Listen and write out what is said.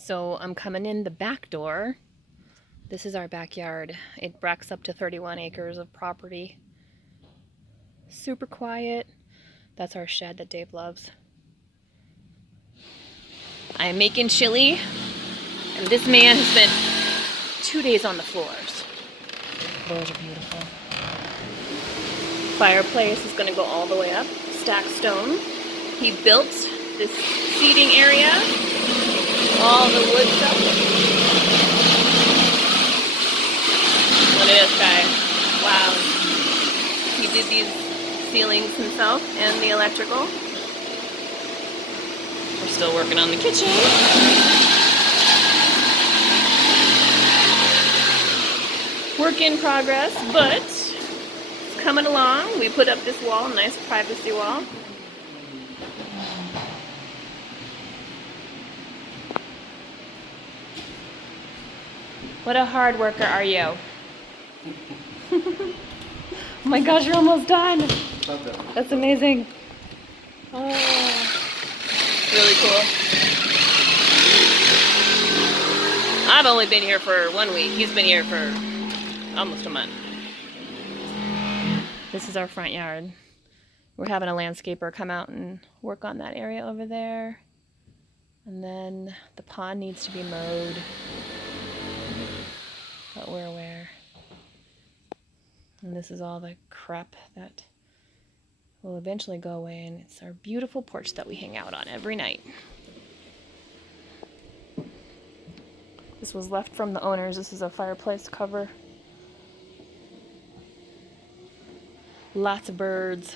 So I'm coming in the back door. This is our backyard. It backs up to 31 acres of property. Super quiet. That's our shed that Dave loves. I'm making chili, and this man has spent 2 days on the floors. Floors are beautiful. Fireplace is gonna go all the way up. Stacked stone. He built this seating area. All the wood stuff. Look at this guy. Wow. He did these ceilings himself and the electrical. We're still working on the kitchen. Work in progress, but it's coming along. We put up this wall, nice privacy wall. What a hard worker are you? Oh my gosh, you're almost done. That's amazing. Oh, really cool. I've only been here for 1 week. He's been here for almost a month. This is our front yard. We're having a landscaper come out and work on that area over there. And then the pond needs to be mowed. But we're aware. And this is all the crap that will eventually go away, and it's our beautiful porch that we hang out on every night. This was left from the owners. This is a fireplace cover. Lots of birds.